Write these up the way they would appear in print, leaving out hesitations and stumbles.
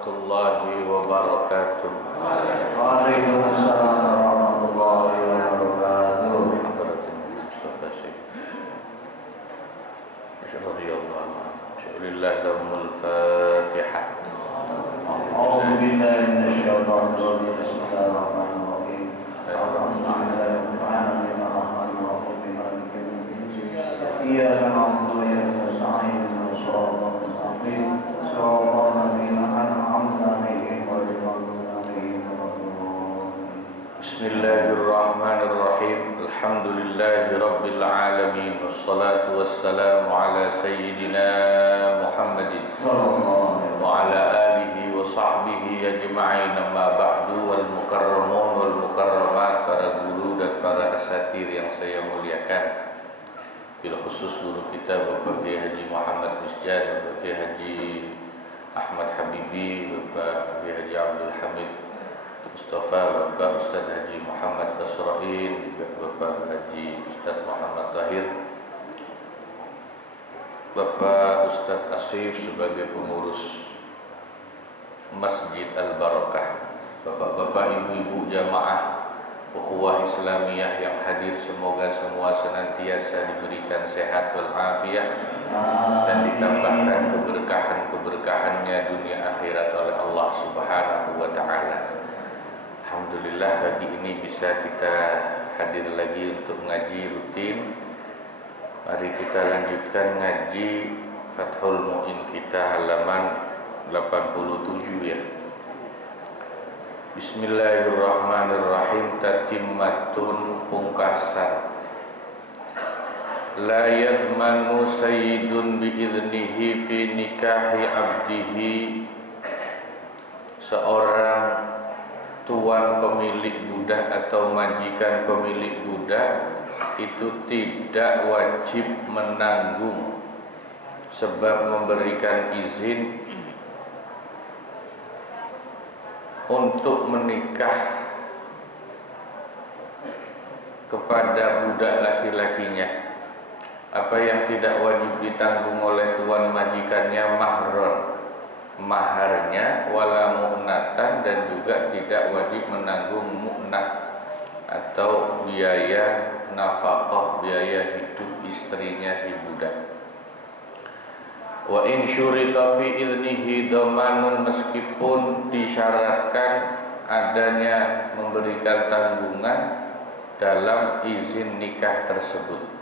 warahmatullahi wabarakatuh. Waalaikumsalam warahmatullahi wabarakatuh. Hadratin Mustafa Syekh radhiyallahu anhu. Lillahi lahumul Fatihah. A'udzu billahi minasyaitonir rajim. Bismillahirrahmanirrahim. Alhamdulillahirabbil alamin arrahmanir rahim maliki yaumiddin. Iyyaka na'budu wa iyyaka nasta'in ihdinas siratal mustaqim. Siratal ladzina an'amta 'alaihim ghairil maghdubi 'alaihim waladdallin. Bismillahirrahmanirrahim. Alhamdulillahi rabbil alamin. Wassalatu wassalamu ala sayyidina Muhammadin wa ala alihi wa sahbihi ajma'in. Amma ba'du. Wal mukarramun wal mukarramat, para guru dan para asatir yang saya muliakan, bil khusus guru kita Bapak Kiai Haji Muhammad Misjan, Bapak Kiai Haji Ahmad Habibi, Bapak Kiai Haji Abdul Hamid Mustafa, Bapak Ustaz Haji Muhammad Basrain, juga Bapak Haji Ustaz Muhammad Tahir, Bapak Ustaz Asif sebagai pengurus Masjid Al-Barakah, Bapak-bapak, ibu-ibu jamaah ukhuwah Islamiyah yang hadir, semoga semua senantiasa diberikan sehat walafiat dan ditambahkan keberkahan-keberkahannya dunia akhirat oleh Allah Subhanahu wa taala. Alhamdulillah, pagi ini bisa kita hadir lagi untuk ngaji rutin. Mari kita lanjutkan ngaji Fathul Mu'in kita halaman 87 ya. Bismillahirrahmanirrahim. Tatimmatun, pungkasan. La yadmanu sayyidun bi'idnihi fi nikahi abdihi. Seorang tuan pemilik budak atau majikan pemilik budak itu tidak wajib menanggung sebab memberikan izin untuk menikah kepada budak laki-lakinya. Apa yang tidak wajib ditanggung oleh tuan majikannya? Maharnya, wala mu'natan, dan juga tidak wajib menanggung mu'nah atau biaya nafkah, biaya hidup istrinya si budak. Wa in syurita fi idnihi dhamanun, meskipun disyaratkan adanya memberikan tanggungan dalam izin nikah tersebut.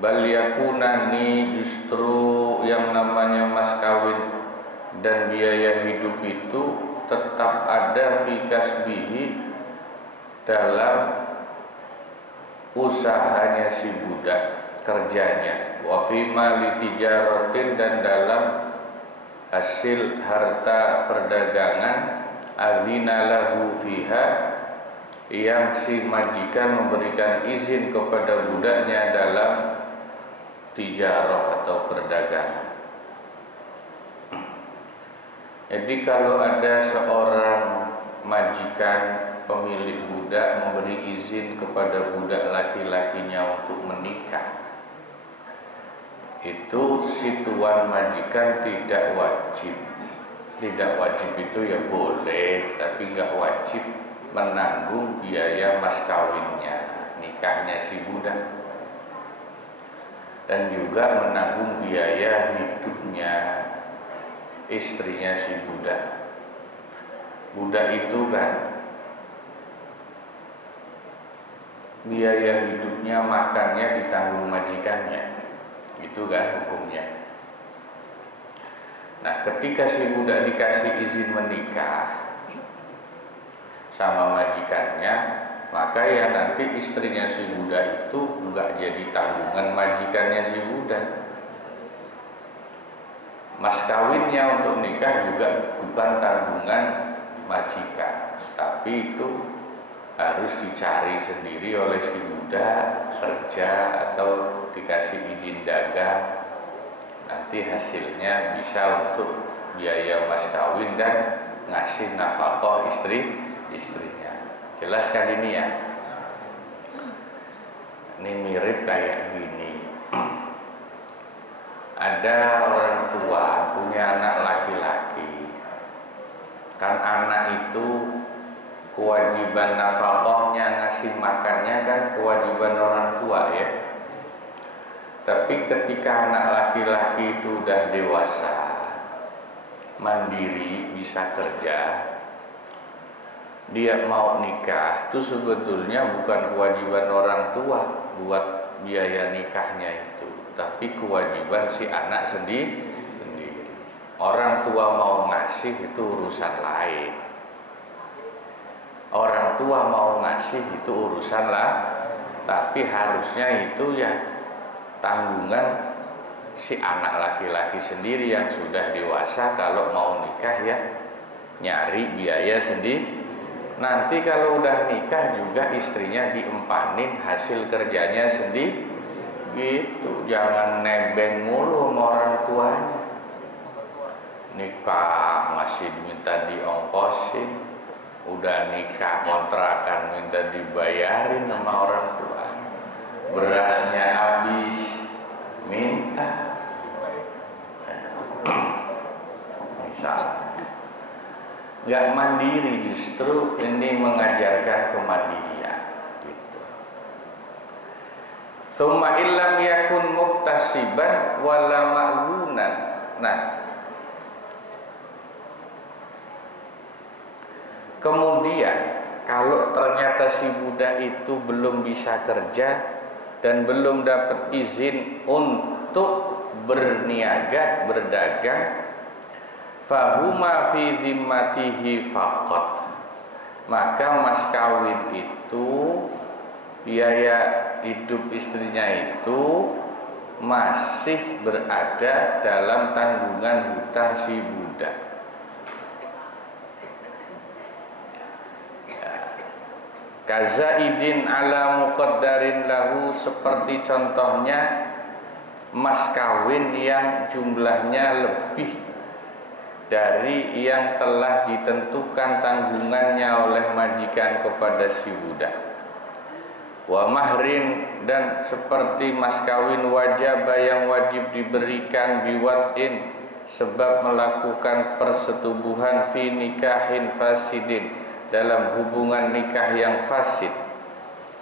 Bal yakunani, justru yang namanya mas kawin dan biaya hidup itu tetap ada fi kasbihi, dalam usahanya si budak, kerjanya. Wa fi mali tijaratin, dan dalam hasil harta perdagangan, azina lahu fiha, yang si majikan memberikan izin kepada budaknya dalam tijarah atau perdagangan. Jadi kalau ada seorang majikan pemilik budak memberi izin kepada budak laki-lakinya untuk menikah, itu si tuan majikan tidak wajib. Tidak wajib itu ya boleh, tapi nggak wajib menanggung biaya mas kawinnya, nikahnya si budak, dan juga menanggung biaya hidupnya istrinya si budak. Budak itu kan biaya hidupnya, makannya ditanggung majikannya. Itu kan hukumnya. Nah, ketika si budak dikasih izin menikah sama majikannya, maka ya nanti istrinya si budak itu enggak jadi tanggungan majikannya si budak. Mas kawinnya untuk nikah juga bukan tanggungan majikan, tapi itu harus dicari sendiri oleh si budak, kerja atau dikasih izin dagang. Nanti hasilnya bisa untuk biaya mas kawin dan ngasih nafkah istrinya. Jelas kan ini ya? Ini mirip kayak gini. Ada orang tua punya anak laki-laki. Kan anak itu kewajiban nafkahnya, ngasih makannya kan kewajiban orang tua ya. Tapi ketika anak laki-laki itu udah dewasa, mandiri, bisa kerja, dia mau nikah, itu sebetulnya bukan kewajiban orang tua buat biaya nikahnya itu, tapi kewajiban si anak sendiri. Orang tua mau ngasih itu urusan lain. Orang tua mau ngasih itu urusan lah, tapi harusnya itu ya tanggungan si anak laki-laki sendiri yang sudah dewasa. Kalau mau nikah ya nyari biaya sendiri. Nanti kalau udah nikah juga istrinya diempanin hasil kerjanya sendiri gitu. Jangan nebeng mulu sama orang tuanya. Nikah masih diminta diongkosin, udah nikah kontrakan minta dibayarin sama orang tua, berasnya habis minta. Misal nggak mandiri, justru ini mengajarkan kemandirian gitu. Summa illam yakun muktasiban wala ma'zunan. Nah, kemudian kalau ternyata si budak itu belum bisa kerja dan belum dapat izin untuk berniaga, berdagang, fahuma fi zimmatihi faqat, maka mas kawin itu, biaya hidup istrinya itu masih berada dalam tanggungan hutang si budak. Kazaidin ala muqaddarin lahu, seperti contohnya mas kawin yang jumlahnya lebih dari yang telah ditentukan tanggungannya oleh majikan kepada si budak. Wa mahrin, dan seperti mas kawin wajaba yang wajib diberikan biwad'in, sebab melakukan persetubuhan fi nikahin fasidin, dalam hubungan nikah yang fasid.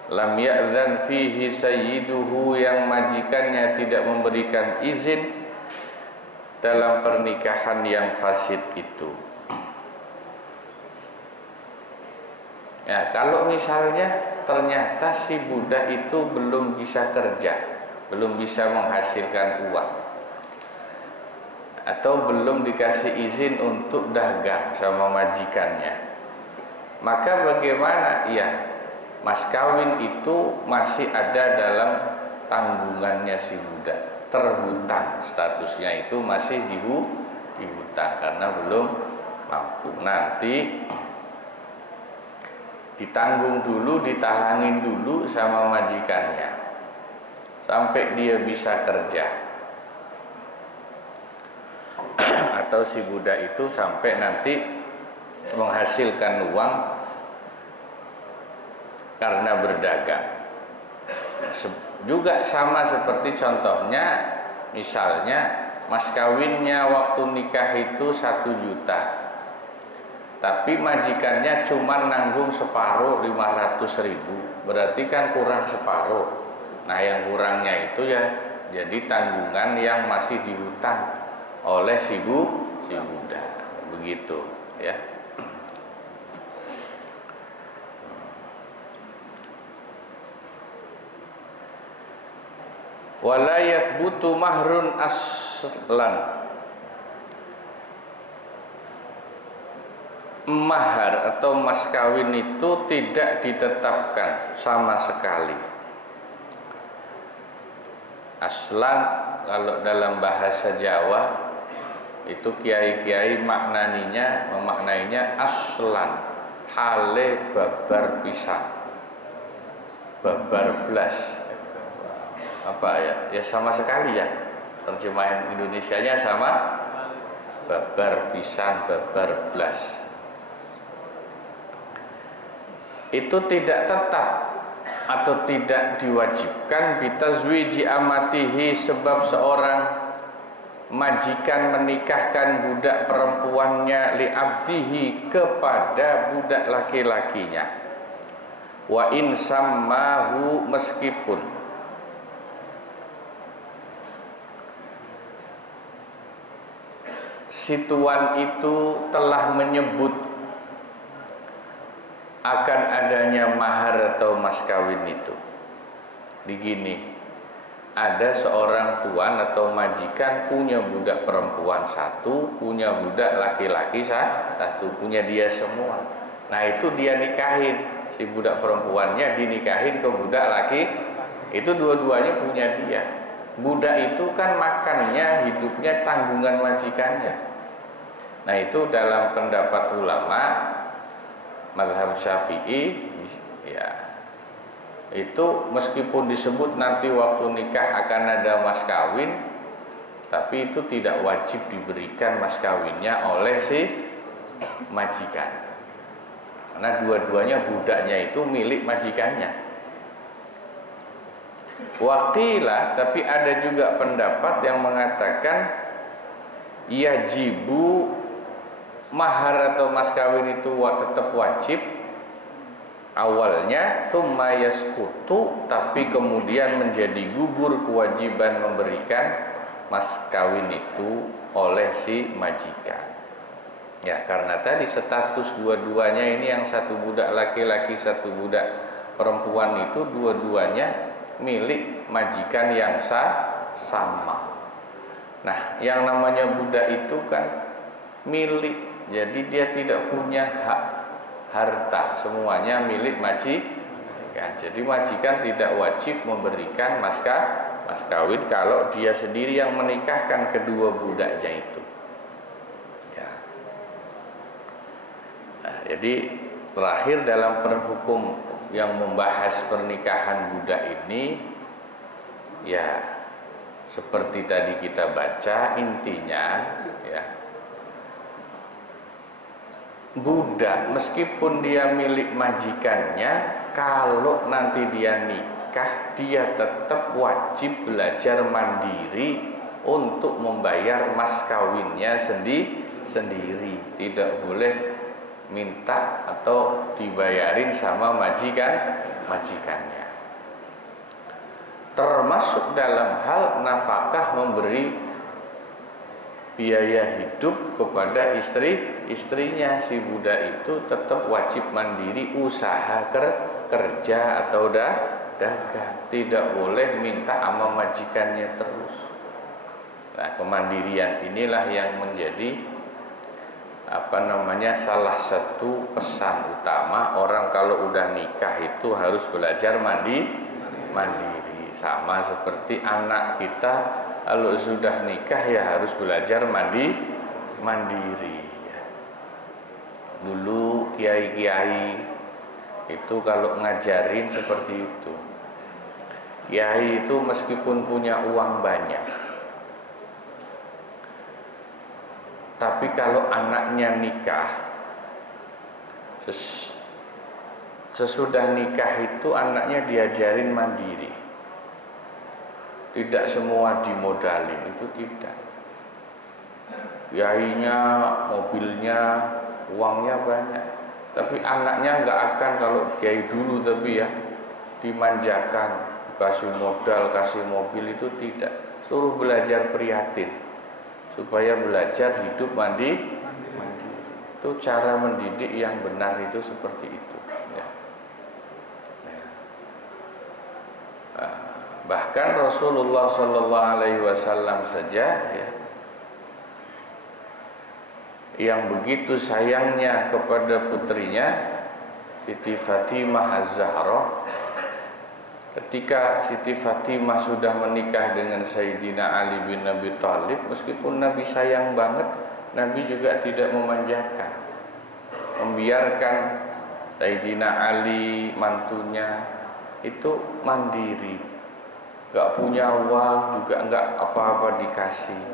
Lam ya'zan fihi sayyiduhu, yang majikannya tidak memberikan izin dalam pernikahan yang fasid itu. Ya, kalau misalnya ternyata si budak itu belum bisa kerja, belum bisa menghasilkan uang, atau belum dikasih izin untuk dagang sama majikannya, maka bagaimana? Ya, mas kawin itu masih ada dalam tanggungannya si budak, terhutang, statusnya itu masih dihutang karena belum mampu. Nanti ditanggung dulu, ditalangin dulu sama majikannya sampai dia bisa kerja, atau si budak itu sampai nanti menghasilkan uang karena berdagang. Juga sama seperti contohnya, misalnya mas kawinnya waktu nikah itu 1 juta, tapi majikannya cuma nanggung separuh, 500.000, berarti kan kurang separuh. Nah, yang kurangnya itu ya jadi tanggungan yang masih dihutang oleh si budak, begitu ya. Wala yathbutu mahrun aslan, mahar atau mas kawin itu tidak ditetapkan sama sekali. Aslan kalau dalam bahasa Jawa itu kiai-kiai memaknainya aslan, hale babar pisang, babar blas. Apa ya? Ya sama sekali ya. Terjemahan Indonesianya sama, babar pisang, babar blas. Itu tidak tetap atau tidak diwajibkan bitazwiji amatihi, sebab seorang majikan menikahkan budak perempuannya li abdihi kepada budak laki-lakinya, wa in sammahu meskipun si tuan itu telah menyebut akan adanya mahar atau mas kawin itu. Begini, ada seorang tuan atau majikan punya budak perempuan satu, punya budak laki-laki satu, punya dia semua. Nah itu dia nikahin, si budak perempuannya dinikahin ke budak laki, itu dua-duanya punya dia. Budak itu kan makannya, hidupnya tanggungan majikannya. Nah itu dalam pendapat ulama mazhab Syafi'i, ya itu meskipun disebut nanti waktu nikah akan ada mas kawin, tapi itu tidak wajib diberikan mas kawinnya oleh si majikan, karena dua-duanya budaknya itu milik majikannya. Waqilah, tapi ada juga pendapat yang mengatakan yajibu, mahar atau mas kawin itu tetap wajib awalnya, summa yasqutu, tapi kemudian menjadi gugur kewajiban memberikan mas kawin itu oleh si majikan. Ya karena tadi status dua-duanya ini, yang satu budak laki-laki satu budak perempuan itu dua-duanya milik majikan yang sama. Nah yang namanya budak itu kan milik, jadi dia tidak punya hak harta, semuanya milik majikan. Jadi majikan tidak wajib memberikan mas kawin kalau dia sendiri yang menikahkan kedua budaknya itu. Ya. Nah, jadi terakhir dalam perhukum yang membahas pernikahan budak ini, ya seperti tadi kita baca, intinya ya budak meskipun dia milik majikannya, kalau nanti dia nikah dia tetap wajib belajar mandiri untuk membayar mas kawinnya sendiri, tidak boleh minta atau dibayarin sama majikannya. Termasuk dalam hal nafkah, memberi biaya hidup kepada istrinya, si budak itu tetap wajib mandiri, usaha kerja atau dagang, tidak boleh minta sama majikannya terus. Nah kemandirian inilah yang menjadi salah satu pesan utama orang kalau udah nikah itu harus belajar mandiri. Sama seperti anak kita kalau sudah nikah ya harus belajar mandiri. Dulu kiai-kiai itu kalau ngajarin seperti itu. Kiai itu meskipun punya uang banyak, tapi kalau anaknya nikah, sesudah nikah itu anaknya diajarin mandiri. Tidak semua dimodalin, itu tidak. Kiainya, mobilnya, uangnya banyak, tapi anaknya nggak akan kalau kiai dulu tapi ya dimanjakan, kasih modal, kasih mobil, itu tidak. Suruh belajar prihatin supaya belajar hidup mandiri. Itu cara mendidik yang benar, itu seperti itu ya. Bahkan Rasulullah SAW saja ya, yang begitu sayangnya kepada putrinya Siti Fatimah Az-Zahra, ketika Siti Fatimah sudah menikah dengan Sayyidina Ali bin Abi Thalib, meskipun Nabi sayang banget, Nabi juga tidak memanjakan, membiarkan Sayyidina Ali mantunya itu mandiri. Gak punya uang juga gak apa-apa dikasih.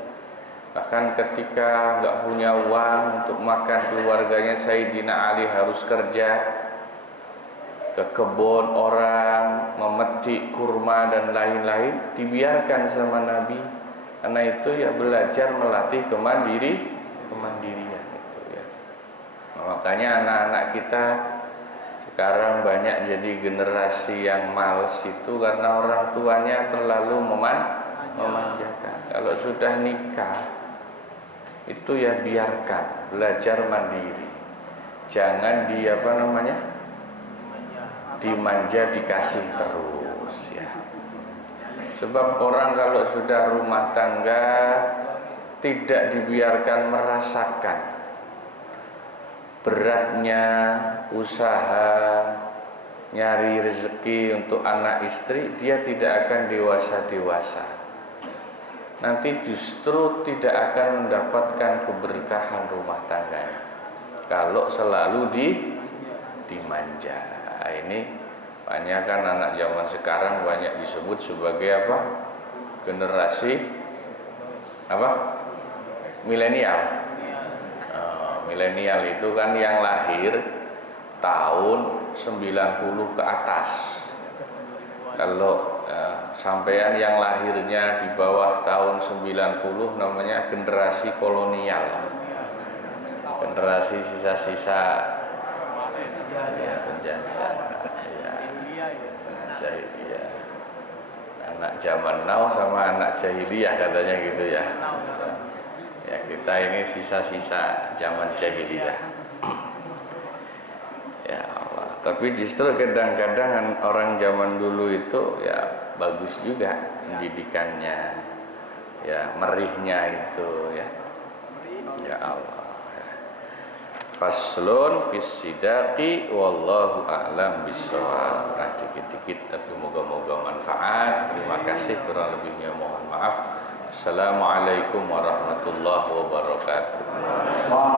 Bahkan ketika gak punya uang untuk makan keluarganya, Sayyidina Ali harus kerja ke kebun orang, memetik kurma dan lain-lain, dibiarkan sama Nabi. Karena itu ya belajar melatih kemandirian itu ya. Nah, makanya anak-anak kita sekarang banyak jadi generasi yang males itu karena orang tuanya terlalu memanjakan. Kalau sudah nikah itu ya biarkan belajar mandiri. Jangan dimanja dikasih terus ya. Sebab orang kalau sudah rumah tangga tidak dibiarkan merasakan beratnya usaha nyari rezeki untuk anak istri, dia tidak akan dewasa. Nanti justru tidak akan mendapatkan keberkahan rumah tangganya kalau selalu dimanja. Ini banyak kan anak zaman sekarang banyak disebut sebagai apa? Generasi apa? Milenial. Milenial itu kan yang lahir tahun 90 ke atas. Kalau sampean yang lahirnya di bawah tahun 90 namanya generasi kolonial. Generasi sisa-sisa ya penjajah. Jahiliyah. Anak zaman now sama anak jahiliyah katanya gitu ya. Ya kita ini sisa-sisa zaman jahiliyah. Ya Allah. Tapi justru kadang-kadang orang zaman dulu itu ya bagus juga pendidikannya, ya merihnya itu ya. Ya Allah. Faslun fis sidaqi wallahu a'lam bissawab. Nah dikit-dikit tapi moga-moga manfaat. Terima kasih, kurang lebihnya mohon maaf. Assalamualaikum warahmatullahi wabarakatuh.